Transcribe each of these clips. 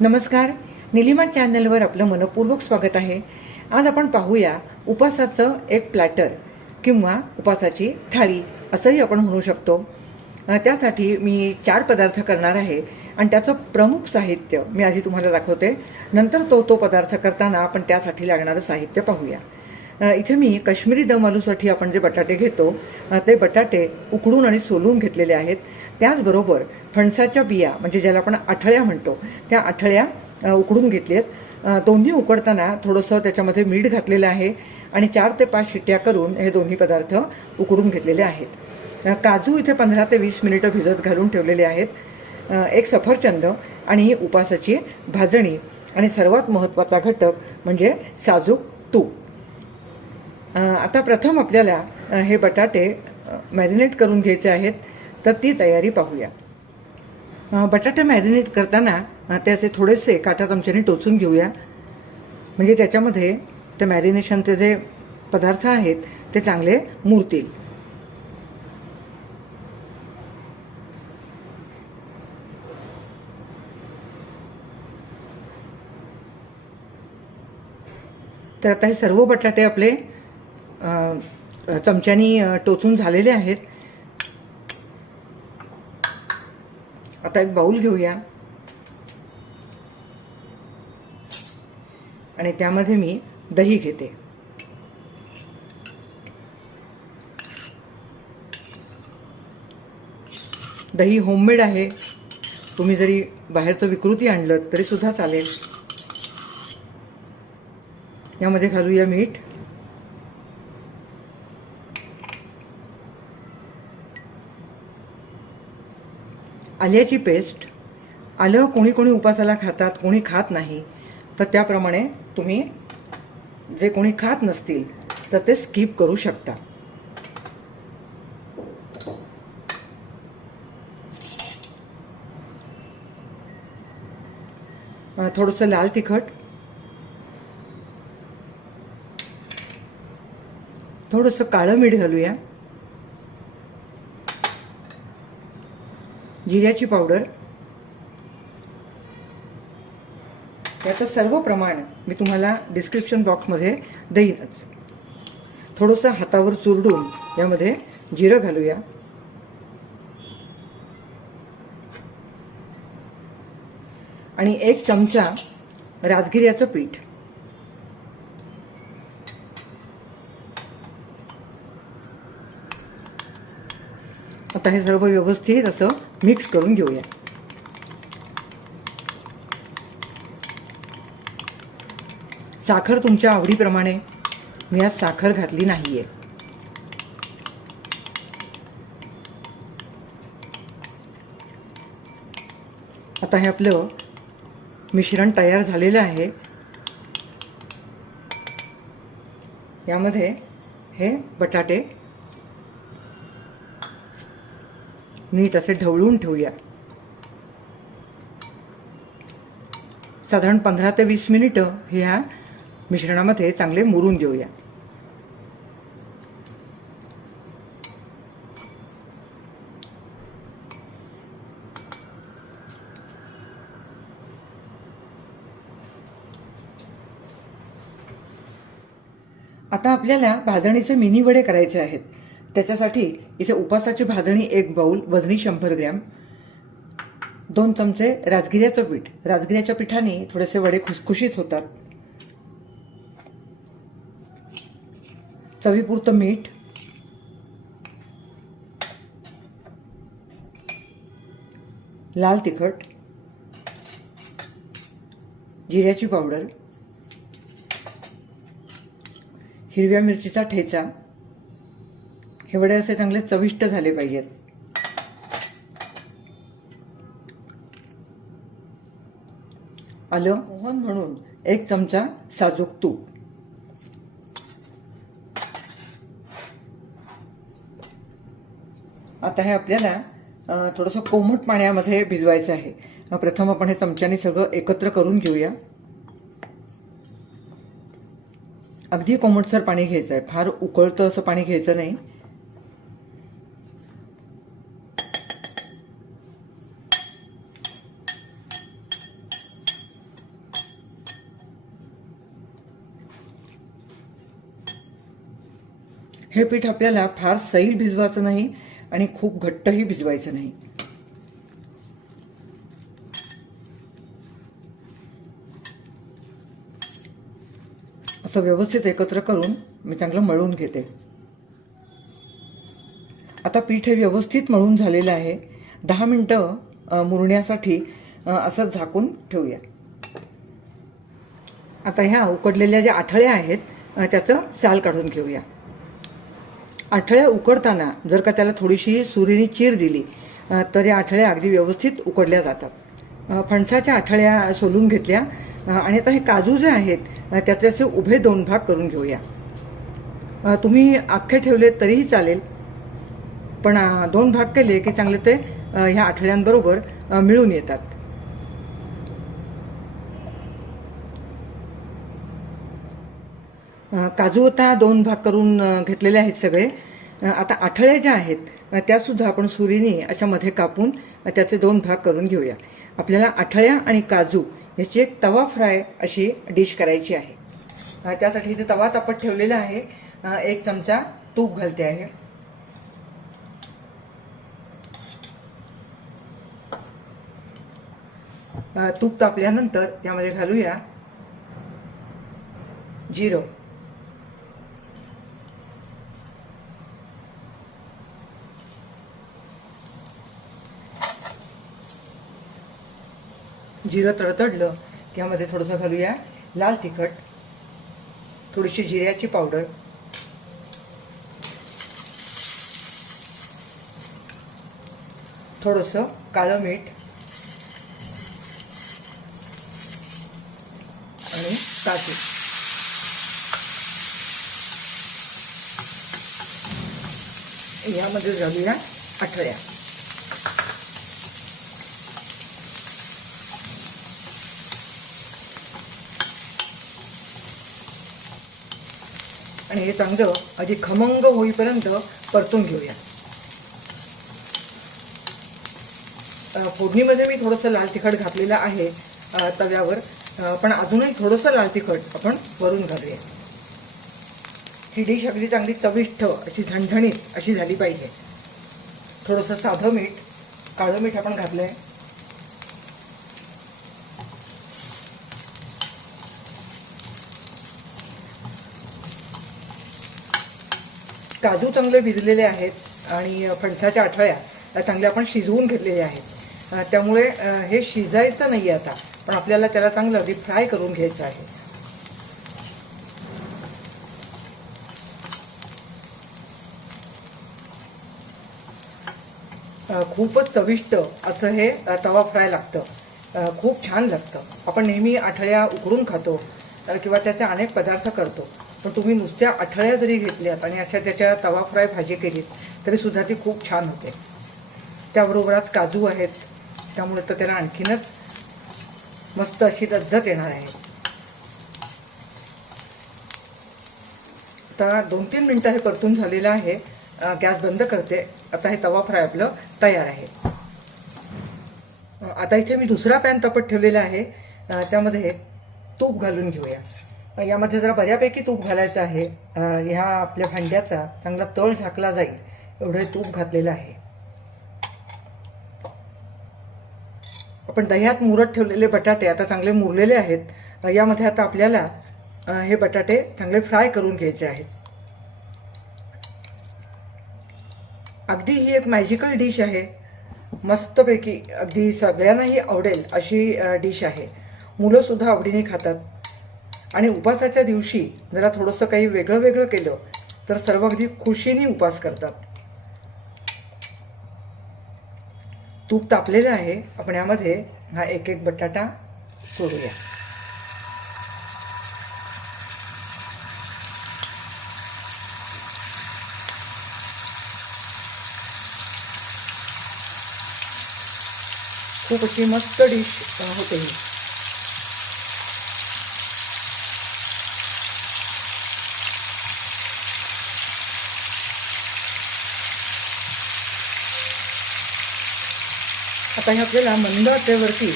नमस्कार. निलिमा चॅनलवर आपलं मनपूर्वक स्वागत आहे. आज आपण पाहूया उपासाचं एक प्लॅटर किंवा उपासाची थाळी असंही आपण म्हणू शकतो. त्यासाठी मी चार पदार्थ करणार आहे आणि त्याचं प्रमुख साहित्य मी आधी तुम्हाला दाखवते. नंतर तो तो पदार्थ करताना आपण त्यासाठी लागणारं साहित्य पाहूया. इथे मी काश्मीरी दम आलूसाठी आपण जे बटाटे घेतो ते बटाटे उकडून आणि सोलून घेतलेले आहेत. त्याचबरोबर फणसाच्या बिया म्हणजे ज्याला आपण आठळ्या म्हणतो त्या आठळ्या उकडून घेतल्यात आहेत दोन्ही उकडताना थोडंसं त्याच्यामध्ये मीठ घातलेलं आहे आणि चार ते पाच शिट्ट्या करून हे दोन्ही पदार्थ उकडून घेतलेले आहेत. काजू इथे पंधरा ते वीस मिनिटं भिजत घालून ठेवलेले आहेत. एक सफरचंद आणि ही उपासाची भाजणी आणि सर्वात महत्त्वाचा घटक म्हणजे साजूक तूप. आता प्रथम आपल्याला हे बटाटे मॅरिनेट करून घ्यायचे आहेत. तर ती तयारी पाहूया. बटाटे मॅरिनेट करताना त्याचे थोडेसे काटा चमच्याने टोचून घेऊया. म्हणजे त्याच्यामध्ये ते मॅरिनेशनचे जे पदार्थ आहेत ते चांगले मुरतील. तर आता हे सर्व बटाटे आपले चमच्यानी टोचून झालेले आहेत. आता एक बाऊल घेऊया. आणि त्यामध्ये मी दही घेते. दही होममेड आहे. तुम्ही जरी बाहेरचं विकृती आणलं तरी सुद्धा चालेल. यामध्ये घालूया मीठ. आल्याची पेस्ट आलं कोणी कोणी उपासाला खातात कोणी खात नाही तर त्याप्रमाणे तुम्ही जे कोणी खात नसतील तर ते स्किप करू शकता. थोडंसं लाल तिखट. थोडंसं काळं मीठ घालूया. जिऱ्याची पावडर. याचं सर्व प्रमाण मी तुम्हाला डिस्क्रिप्शन बॉक्समध्ये देईनच. थोडंसं हातावर चुरडून यामध्ये जिरं घालूया. आणि एक चमचा राजगिऱ्याचं पीठ. आता हे सर्व व्यवस्थित असं मिक्स करून घेऊया. साखर तुमच्या आवडीप्रमाणे. मी आज साखर घातली नाहीये. आता हे आपलं मिश्रण तयार झालेलं आहे. यामध्ये हे बटाटे नीट असे ढवळून ठेवूया. साधारण पंधरा ते वीस मिनिटं ह्या मिश्रणामध्ये चांगले मुरून घेऊया आता आपल्याला भाजणीचे मिनी वडे करायचे आहेत. त्याच्यासाठी इथे उपासाची भाजणी एक बाऊल वजनी शंभर ग्रॅम दोन चमचे राजगिऱ्याचं पीठ. राजगिऱ्याच्या पिठाने थोडेसे वडे खुसखुशीत होतात. चवीपुरतं मीठ. लाल तिखट. जिऱ्याची पावडर. हिरव्या मिरचीचा ठेचा. हे वडे असे चांगले चविष्ट झाले पाहिजेत. आलं मोहन म्हणून एक चमचा साजूक तूप. आता हे आपल्याला थोडंसं कोमट पाण्यामध्ये भिजवायचं आहे. प्रथम आपण हे चमच्याने सगळं एकत्र करून घेऊया. अगदी कोमटसर पाणी घ्यायचं आहे. फार उकळतं असं पाणी घ्यायचं नाही. हे पीठ आपल्याला फार सैल भिजवायचं नाही आणि खूप घट्टही भिजवायचं नाही. असं व्यवस्थित एकत्र करून मी चांगलं मळून घेते. आता पीठ हे व्यवस्थित मळून झालेलं आहे. दहा मिनटं मुरण्यासाठी असं झाकून ठेवूया. आता ह्या उकडलेल्या ज्या आठळ्या आहेत त्याचं साल काढून घेऊया. आठळ्या उकडताना जर का त्याला थोडीशी सुरीने चीर दिली तर या आठळ्या अगदी व्यवस्थित उकडल्या जातात. फणसाच्या आठळ्या सोलून घेतल्या आणि आता हे काजू जे आहेत त्याचे असे उभे दोन भाग करून घेऊया. तुम्ही अख्खे ठेवले तरीही चालेल पण दोन भाग केले की चांगले ते ह्या आठळ्यांबरोबर मिळून येतात. काजू आता दोन भाग करून घेतलेले आहेत सगळे. आता आठळ्या ज्या आहेत त्यासुद्धा आपण सुरीने अशा मध्ये कापून त्याचे दोन भाग करून घेऊया. आपल्याला आठळ्या आणि काजू याची एक तवा फ्राय अशी डिश करायची आहे. त्यासाठी इथे तवा तापत ठेवलेला आहे. एक चमचा तूप घालते आहे. तूप तापल्यानंतर यामध्ये घालूया जिरं. जिरं तडतडलं की यामध्ये थोडंसं घालूया लाल तिखट थोडीशी जिऱ्याची पावडर. थोडंसं काळं मीठ. आणि काजू. यामध्ये घालूया आठळ्या आणि हे चांगलं आधी खमंग होईपर्यंत परतून घेऊया. फोडणीमध्ये मी थोडंसं लाल तिखट घातलेलं आहे तव्यावर. पण अजूनही थोडंसं लाल तिखट आपण वरून घालूया. ही डिश अगदी चांगली चविष्ट अशी झणझणीत अशी झाली पाहिजे. थोडंसं साधं मीठ काळं मीठ आपण घातलंय. काजू चांगले भिजलेले आहेत आणि फणसाच्या आठळ्या चांगल्या आपण शिजवून घेतलेल्या आहेत. त्यामुळे हे शिजायचं नाही आता पण आपल्याला त्याला चांगलं अगदी फ्राय करून घ्यायचं आहे. खूपच चविष्ट असं हे तवा फ्राय लागतं. खूप छान लागतं. आपण नेहमी आठळ्या उकडून खातो किंवा त्याचे अनेक पदार्थ करतो. पण तुम्ही नुसत्या आठळ्या जरी घेतल्यात आणि अशा त्याच्या तवा फ्राय भाजी केलीत तरी सुद्धा ती खूप छान होते. त्याबरोबरच काजू आहेत. त्यामुळे तर त्याला आणखीनच मस्त अशी लज्जत येणार आहे. आता दोन तीन मिनटं हे परतून झालेलं आहे. गॅस बंद करते. आता हे तवा फ्राय आपलं तयार आहे. आता इथे मी दुसरा पॅन तपत ठेवलेला आहे. त्यामध्ये तूप घालून घेऊया. यामध्ये जरा बऱ्यापैकी तूप घालायचं आहे. ह्या आपल्या भांड्याचा चांगला तळ झाकला जाईल. एवढं तूप घातलेलं आहे. आपण दह्यात मुरत ठेवलेले बटाटे आता चांगले मुरलेले आहेत. यामध्ये आता आपल्याला हे बटाटे चांगले फ्राय करून घ्यायचे आहेत. अगदी ही एक मॅजिकल डिश आहे. मस्तपैकी अगदी सगळ्यांनाही आवडेल अशी डिश आहे. मुलंसुद्धा आवडीने खातात. आणि उपासाच्या दिवशी जरा थोडंसं काही वेगळं वेगळं केलं तर सर्व अगदी खुशीने उपास करतात. तूप तापलेलं आहे आपण यामध्ये हा एक एक बटाटा सोडूया. खूप अशी मस्त डिश होते ही. आता हे आपल्याला मंद आचेवरती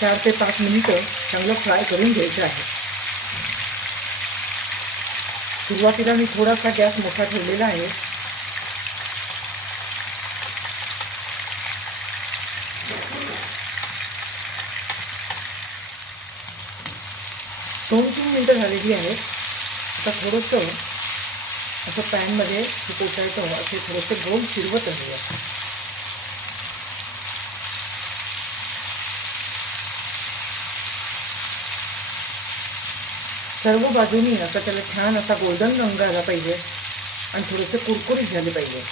चार ते पाच मिनिटं चांगलं फ्राय करून घ्यायचं आहे. सुरुवातीला मी थोडासा गॅस मोठा ठेवलेला आहे. दोन तीन मिनटं झालेली आहेत. आता थोडंसं असं पॅनमध्ये हे असे थोडंसं गोल फिरवत आहे. सर्व बाजूनी आता त्याला छान असा गोल्डन रंग आला पाहिजे आणि थोडेसे कुरकुरीत झाले पाहिजे.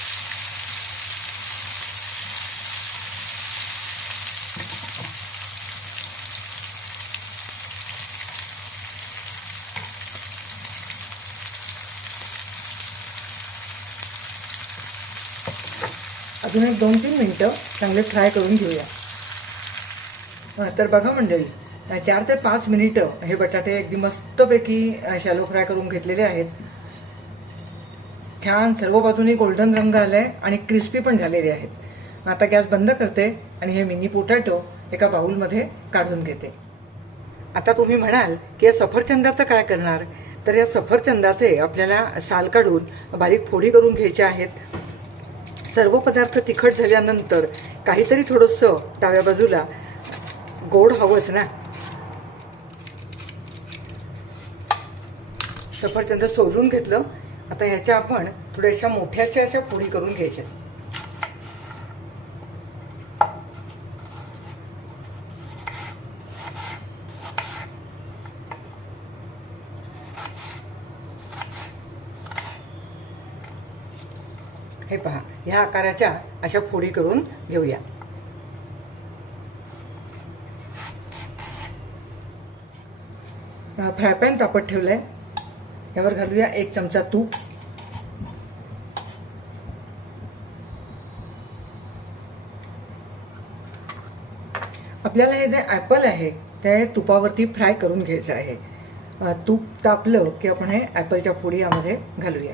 अजून एक दोन तीन मिनटं चांगले फ्राय करून घेऊया. हां तर बघा मंडळी चार ते पाच मिनिटं हे बटाटे अगदी मस्तपैकी शॅलो फ्राय करून घेतलेले आहेत. छान सर्व बाजूनी गोल्डन रंग आलाय आणि क्रिस्पी पण झालेले आहेत. आता गॅस बंद करते आणि हे मिनी पोटॅटो एका बाऊलमध्ये काढून घेते. आता तुम्ही म्हणाल की या सफरचंदाचं काय करणार? तर या सफरचंदाचे आपल्याला साल काढून बारीक फोडी करून घ्यायच्या आहेत. सर्व पदार्थ तिखट झाल्यानंतर काहीतरी थोडंसं डाव्या बाजूला गोड हवंच ना? सफरचंद सोलून घेतलं. आता ह्याच्या आपण थोड्याशा मोठ्याशा अशा फोडी करून घ्यायच्या. हे पहा ह्या आकाराच्या अशा फोडी करून घेऊया. फ्राय पॅन तापत ठेवलंय. यावर घालूया एक चमचा तूप. आपल्याला हे जे ॲपल आहे ते तुपावरती फ्राय करून घ्यायचं आहे. तूप तापलं की आपण हे ॲपलच्या फोडी यामध्ये घालूया.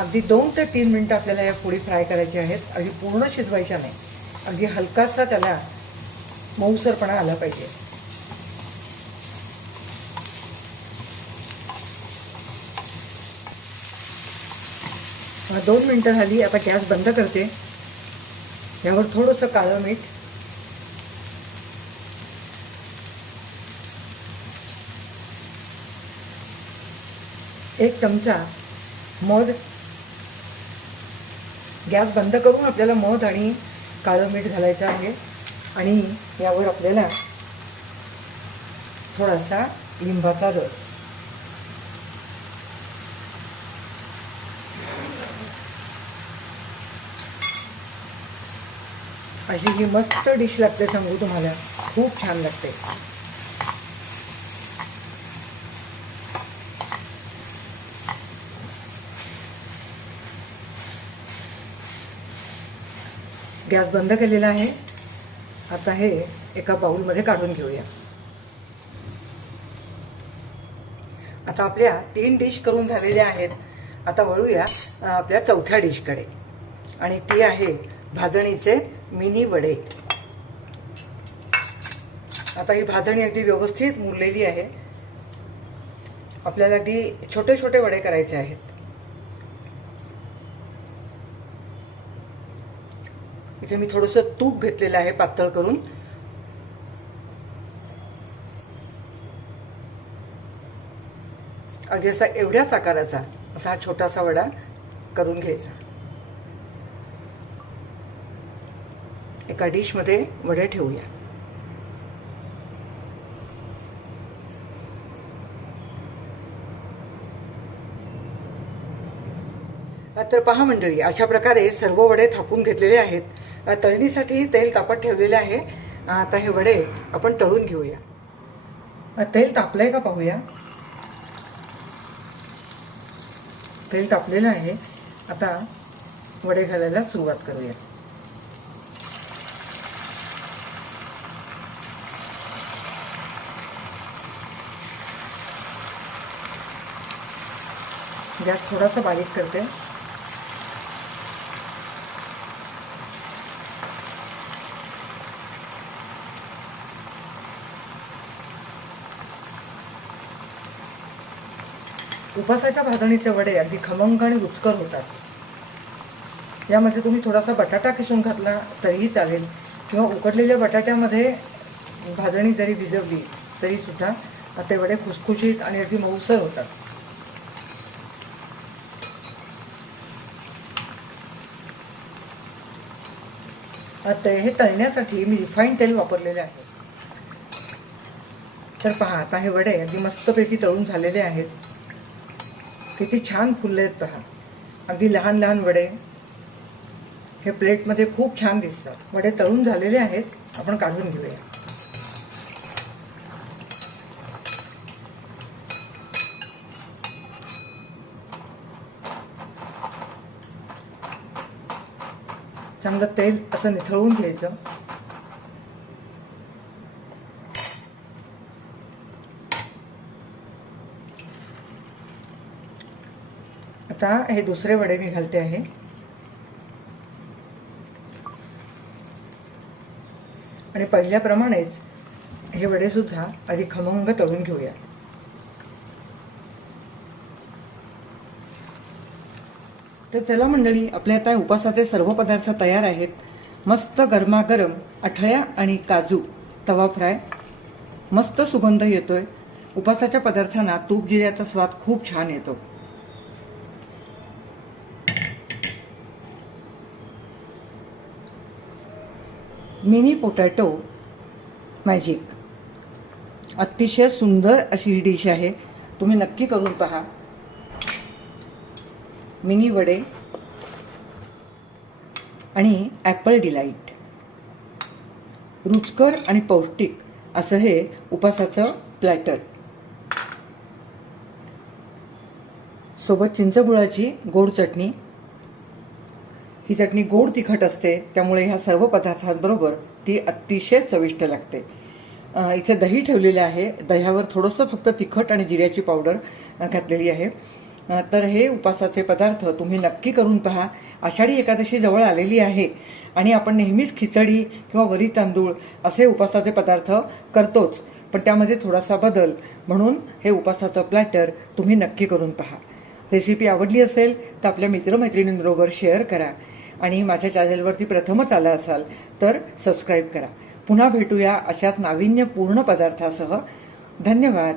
अगदी दोन ते तीन मिनटं आपल्याला या पोळी फ्राय करायच्या आहेत. अगदी पूर्ण शिजवायच्या नाही. अगदी हलकासा त्याला मऊसरपणा आला पाहिजे. दोन मिनटं झाली आता गॅस बंद करते. यावर थोडंसं काळं मीठ. एक चमचा मध गॅस बंद करून आपल्याला मध आणि काळं मीठ घालायचं आहे. आणि यावर आपल्याला थोडासा लिंबाचा रस. अशी ही मस्त डिश लागते सांगू तुम्हाला. खूप छान लागते. गॅस बंद केलेला आहे. आता हे एका बाउलमध्ये काढून घेऊया. आता आपल्या तीन डिश करून झालेल्या आहेत. आता वळूया आपल्या चौथ्या डिशकडे. आणि ती आहे भाजणीचे मिनी वडे. आता ही भाजणी अगदी व्यवस्थित मुरलेली आहे. आपल्याला अगदी छोटे छोटे वडे करायचे आहेत. इथे मी थोडंसं तूप घेतलेलं आहे पातळ करून. अगदी असा एवढ्याच आकाराचा असा हा छोटासा वडा करून घ्यायचा. एका डिशमध्ये वडे ठेवूया. तर पहा मंडळी अशा प्रकारे सर्व वडे थापून घेतलेले आहेत. तळणीसाठी तेल तापत ठेवलेले आहे. आता हे वडे आपण तळून घेऊया. तेल तापलंय का पाहूया? तेल तापलेलं आहे. आता वडे घालायला सुरुवात करूया. गॅस थोडासा बारीक करते. उपासाच्या भाजणीचे वडे अगदी खमंग आणि रुचकर होतात. यामध्ये तुम्ही थोडासा बटाटा किसून घातला तरीही चालेल. किंवा उकडलेल्या बटाट्यामध्ये भाजणी जरी भिजवली तरी सुद्धा ते वडे खुसखुशीत आणि अगदी मऊसर होतात. आता हे तळण्यासाठी मी रिफाईन तेल वापरलेले आहे. तर पहा आता हे वडे अगदी मस्तपैकी तळून झालेले आहेत. किती छान फुलले आहेत पहा. अगदी लहान लहान वडे. हे प्लेटमध्ये खूप छान दिसतात. वडे तळून झालेले आहेत. आपण काढून घेऊया. चांगलं तेल असं निथळून घ्यायचं. आता हे दुसरे वडे मी घालते आहे. आणि पहिल्याप्रमाणेच हे वडे सुद्धा आधी खमंग तळून घेऊया. तर चला मंडळी आपल्या आता उपासाचे सर्व पदार्थ तयार आहेत. मस्त गरमागरम अठळ्या आणि काजू तवा फ्राय. मस्त सुगंध येतोय. उपासाच्या पदार्थांना तूप जिऱ्याचा स्वाद खूप छान येतो. मिनी पोटॅटो मॅजिक अतिशय सुंदर अशी ही डिश आहे. तुम्ही नक्की करून पहा. मिनी वडे आणि ॲपल डिलाईट रुचकर आणि पौष्टिक असं हे उपासाचं प्लॅटर सोबत चिंचगुळाची गोड चटणी ही चटणी गोड तिखट असते त्यामुळे ह्या सर्व पदार्थांबरोबर ती अतिशय चविष्ट लागते. इथे दही ठेवलेले आहे. दह्यावर थोडंसं फक्त तिखट आणि जिऱ्याची पावडर घातलेली आहे. तर हे उपासाचे पदार्थ तुम्ही नक्की करून पहा. आषाढी एकादशी जवळ आलेली आहे आणि आपण नेहमीच खिचडी किंवा वरी तांदूळ असे उपासाचे पदार्थ करतोच पण त्यामध्ये थोडासा बदल. म्हणून हे उपासाचं प्लॅटर तुम्ही नक्की करून पहा. रेसिपी आवडली असेल तर आपल्या मित्रमैत्रिणींबरोबर शेअर करा. आणि माझ्या चॅनलवरती प्रथमच आला असाल तर सबस्क्राईब करा. पुन्हा भेटूया अशाच नाविन्यपूर्ण पदार्थासह. धन्यवाद.